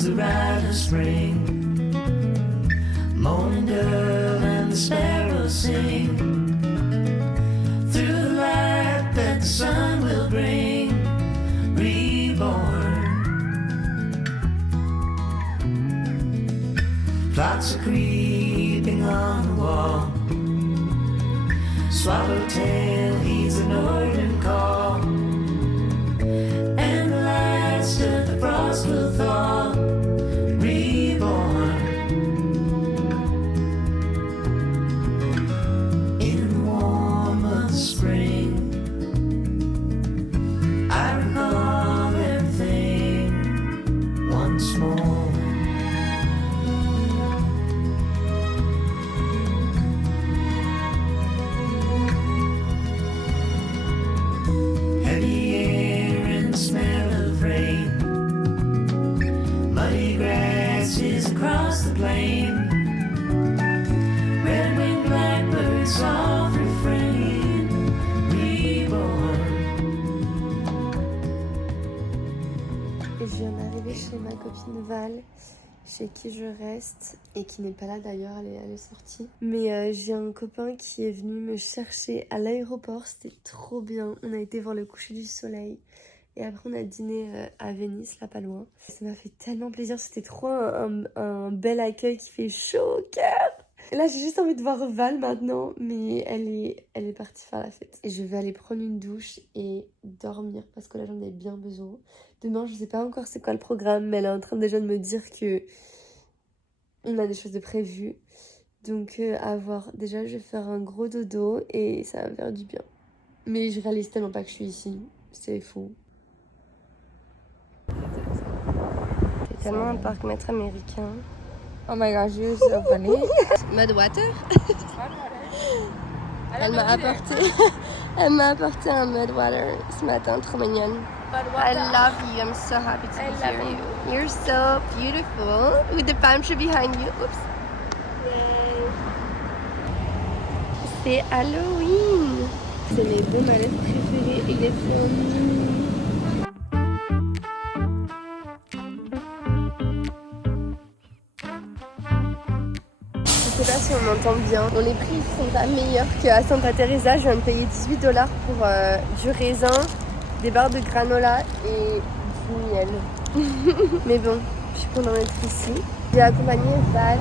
brings the rite of spring. Morning dove and the sparrows sing through the light that the sun will bring. Reborn. Plots are creeping on the wall. Swallowtail heeds the northern call, and the last of the frost will thaw. Reborn in the warmth of the spring. I recall everything once more. Across the plain, red-winged blackbird, soft refrain, reborn. Je viens d'arriver chez ma copine Val, chez qui je reste et qui n'est pas là d'ailleurs, elle est sortie. Mais j'ai un copain qui est venu me chercher à l'aéroport, c'était trop bien. On a été voir le coucher du soleil. Et après on a dîné à Venise, là pas loin. Ça m'a fait tellement plaisir, c'était trop un bel accueil qui fait chaud au cœur. Et là j'ai juste envie de voir Val maintenant, mais elle est partie faire la fête. Et je vais aller prendre une douche et dormir parce que là j'en ai bien besoin. Demain je sais pas encore c'est quoi le programme, mais elle est en train déjà de me dire que on a des choses de prévues. Donc à voir, déjà je vais faire un gros dodo et ça va me faire du bien. Mais je réalise tellement pas que je suis ici, c'est fou. C'est tellement un parc-mètre américain. Oh my gosh, you're so funny. Mudwater. Elle m'a apporté un Mudwater ce matin, trop mignonne. I love you, I'm so happy to be here. You're so beautiful. With the palm tree behind you. Oops. C'est Halloween. C'est mes beaux mallettes préférés et les films. Je sais pas si on m'entend bien. Bon, les prix sont pas meilleurs qu'à Santa Teresa. Je viens de payer $18 pour du raisin, des barres de granola et du miel. Mais bon, je suis contente d'être ici. J'ai accompagné Val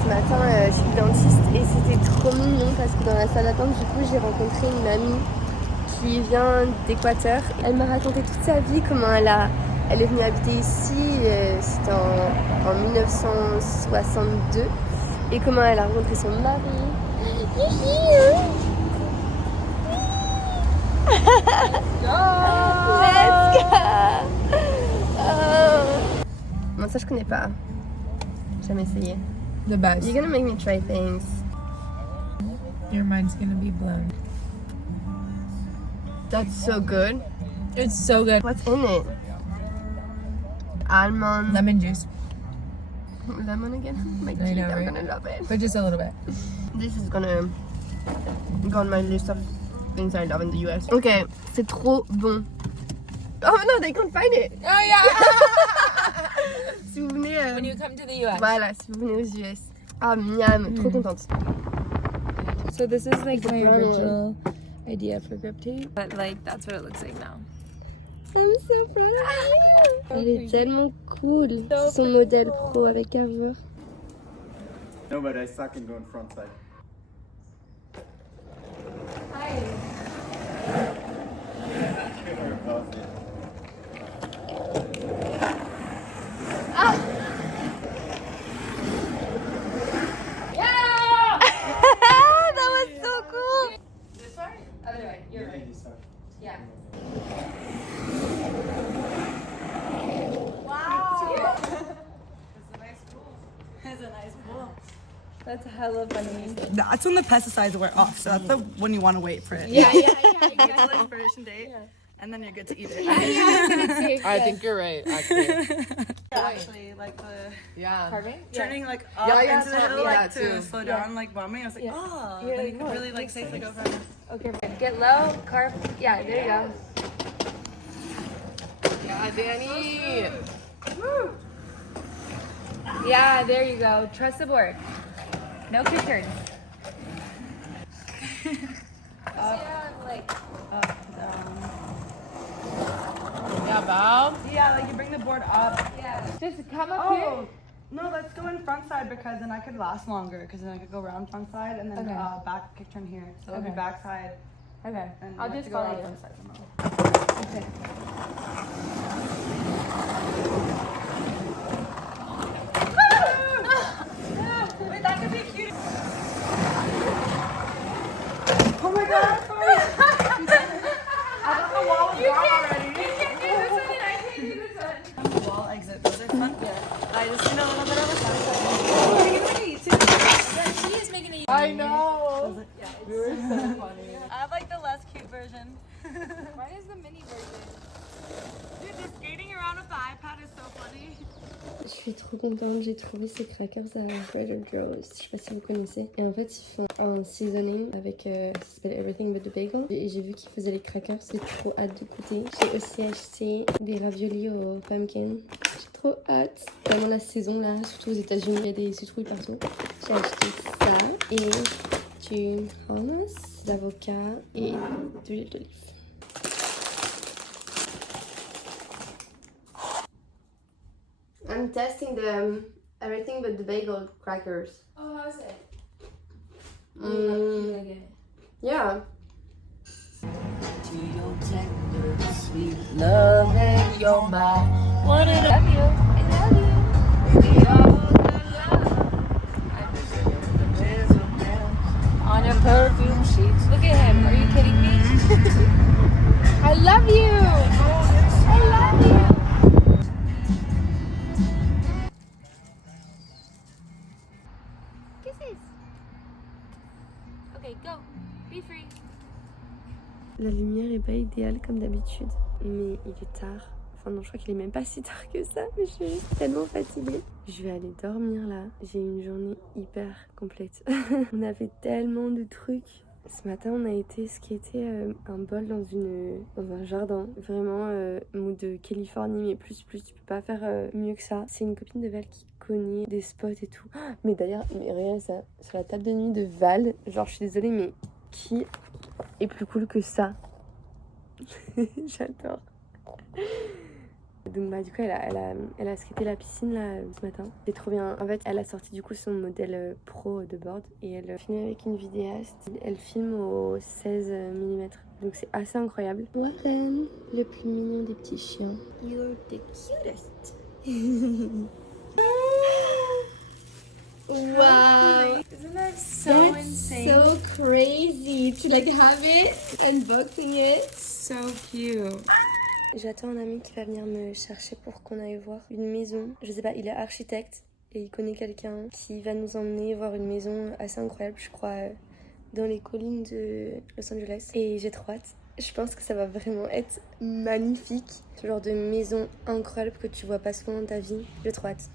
ce matin chez le dentiste et c'était trop mignon parce que dans la salle d'attente, du coup, j'ai rencontré une amie qui vient d'Équateur. Elle m'a raconté toute sa vie, comment elle est venue habiter ici, c'était en 1962. Et comment elle a rencontré son mari. Let's go. Bon, ça je connais pas. J'ai jamais essayé. The best. You're gonna make me try things. Your mind's gonna be blown. That's so good. It's so good. What's in it? Almond. Lemon juice, Lemon again? My I teeth know, are right? gonna love it. but just a little bit. This is gonna go on my list of things I love in the US. Ok, c'est trop bon. Oh no, they can't find it. Oh yeah. Si vous venez, When you come to the US. voilà, si vous venez aux US. Ah miam, trop contente. So this is like my brown original idea for grip tape, but like that's what it looks like now. I'm so proud of you. Il est tellement cool. Son modèle pro avec Carver. No, but I suck in going front side. That was so cool. Yeah, you suck. That's hella funny. That's when the pesticides wear off, so that's the when you want to wait for it. Yeah. Wait till the expiration date, and then you're good to eat it. I think you're right, actually. Actually, like the Yeah. turning like up Yeah, into the taught hill, me like that to too. slow down, like vomiting. I was like, oh, You're then like, you can oh, really like makes safely sense. go from. Okay, get low, carb. Yeah, there you go. Yeah, Danny. Yeah, there you go. Trust the board. No quick turns. Yeah, Val. Yeah, like you bring the board up. Just come up Oh, no, let's go in front side because then I could last longer because then I could go around front side and then Okay. back kick turn here. So it'll be Okay. back side here. Okay. and I'll I have just to go follow around you. front side somehow. Okay. Wait, that could be cute. Oh my god, sorry. I thought the wall was gone already. You can't do this one and I can't do this one. Wall exit, those are fun. Yeah. I just need a little bit of a sunset. She is making a I know. We were so funny. I have like the less cute version. Mine is the mini version. Dude, the skating around with the iPad is so funny. Je suis trop contente, j'ai trouvé ces crackers à Trader Joe's, je sais pas si vous connaissez. Et en fait, ils font un seasoning avec, ça s'appelle Everything But The Bagel. Et j'ai vu qu'ils faisaient les crackers, j'ai trop hâte de goûter. J'ai aussi acheté des raviolis au pumpkin. J'ai trop hâte. Vraiment la saison là, surtout aux États-Unis, il y a des citrouilles partout. J'ai acheté ça et du hummus, d'avocat et de l'huile d'olive. I'm testing the Everything But The Bagel crackers. Oh, how's it? Yeah. To your tender, sweet love and your mind. What did Love you. I love you. we all love? I just feel the desert now on your perfume sheets. Look at him. Are you kidding me? I love you. I love you. Kisses. Okay, go. Be free. La lumière est pas idéale comme d'habitude, mais il est tard. Enfin non, je crois qu'il est même pas si tard que ça, mais je suis tellement fatiguée. Je vais aller dormir là. J'ai eu une journée hyper complète. On a fait tellement de trucs. Ce matin, on a été skater un bol dans un jardin. Vraiment mood de Californie, mais plus, tu peux pas faire mieux que ça. C'est une copine de Val qui connaît des spots et tout. Mais d'ailleurs, mais regarde ça, sur la table de nuit de Val, genre je suis désolée, mais qui est plus cool que ça? J'adore. Donc bah du coup elle a skaté la piscine là ce matin. C'est trop bien. En fait elle a sorti du coup son modèle pro de board et elle filme avec une vidéaste. Elle filme au 16 mm. Donc c'est assez incroyable. Warren, le plus mignon des petits chiens. You're the cutest. Wow. Isn't that so insane? So crazy to like have it, unboxing it. So cute. J'attends un ami qui va venir me chercher pour qu'on aille voir une maison. Je sais pas, il est architecte et il connaît quelqu'un qui va nous emmener voir une maison assez incroyable, je crois, dans les collines de Los Angeles. Et j'ai trop hâte. Je pense que ça va vraiment être magnifique. Ce genre de maison incroyable que tu vois pas souvent dans ta vie. J'ai trop hâte.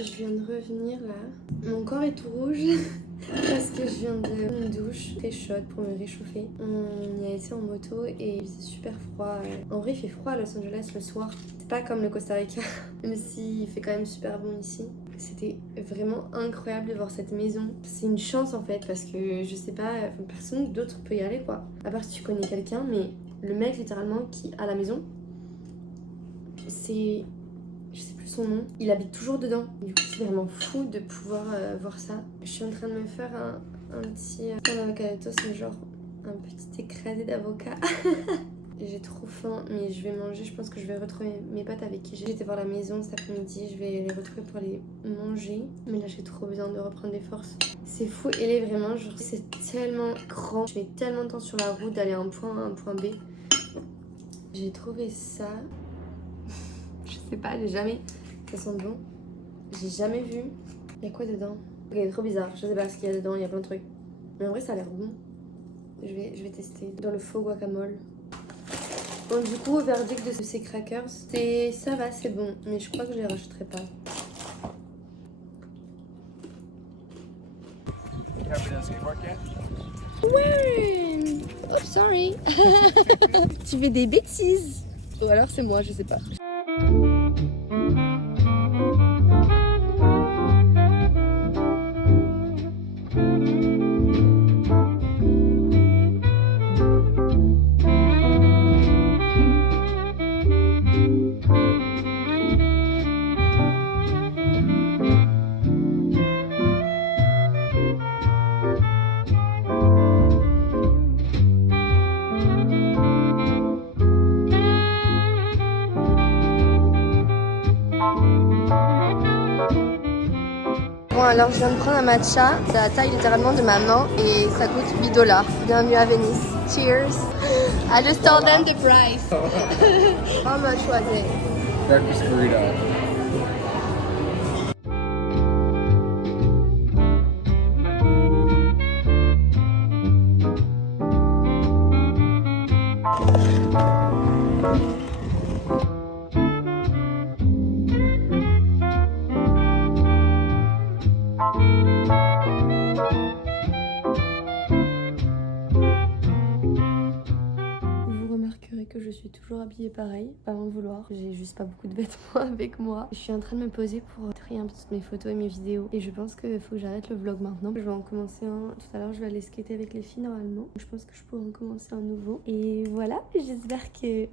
Je viens de revenir là. Mon corps est tout rouge parce que je viens de prendre une douche très chaude pour me réchauffer. On y a été en moto et il faisait super froid. En vrai, il fait froid à Los Angeles le soir. C'est pas comme le Costa Rica, même s'il fait quand même super bon ici. C'était vraiment incroyable de voir cette maison. C'est une chance en fait parce que je sais pas, personne d'autre peut y aller quoi. À part si tu connais quelqu'un, mais le mec littéralement qui a la maison, c'est... Je sais plus son nom. Il habite toujours dedans. Du coup, c'est vraiment fou de pouvoir voir ça. Je suis en train de me faire un petit pain d'avocado toast, mais genre un petit écrasé d'avocat. J'ai trop faim, mais je vais manger. Je pense que je vais retrouver mes potes avec qui j'étais voir la maison cet après-midi. Je vais les retrouver pour les manger. Mais là, j'ai trop besoin de reprendre des forces. C'est fou. Et là, vraiment, genre, c'est tellement grand. Je mets tellement de temps sur la route d'aller à un point A à un point B. J'ai trouvé ça. Je sais pas, j'ai jamais. Ça sent bon. J'ai jamais vu. Il y a quoi dedans? Ok, trop bizarre. Je sais pas ce qu'il y a dedans. Il y a plein de trucs. Mais en vrai, ça a l'air bon. Je vais tester. Dans le faux guacamole. Bon, du coup, au verdict de ces crackers, ça va, c'est bon. Mais je crois que je les rachèterai pas. Ouais. Oh, sorry. Tu fais des bêtises. Ou alors c'est moi, je sais pas. Bon, alors je viens de prendre un matcha, c'est la taille littéralement de ma main et ça coûte $8. Bienvenue à Venise. Cheers. I just told them the price. How much was it? Breakfast burrito. Vous remarquerez que je suis toujours habillée pareil, pas en vouloir. J'ai juste pas beaucoup de vêtements avec moi. Je suis en train de me poser pour trier un peu toutes mes photos et mes vidéos. Et je pense qu'il faut que j'arrête le vlog maintenant. Je vais en commencer un. Tout à l'heure, je vais aller skater avec les filles normalement. Je pense que je pourrais en commencer un nouveau. Et voilà, j'espère que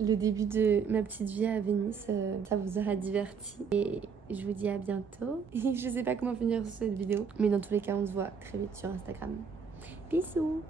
le début de ma petite vie à Venise, ça vous aura diverti. Et je vous dis à bientôt. Et je sais pas comment finir cette vidéo. Mais dans tous les cas, on se voit très vite sur Instagram. Bisous!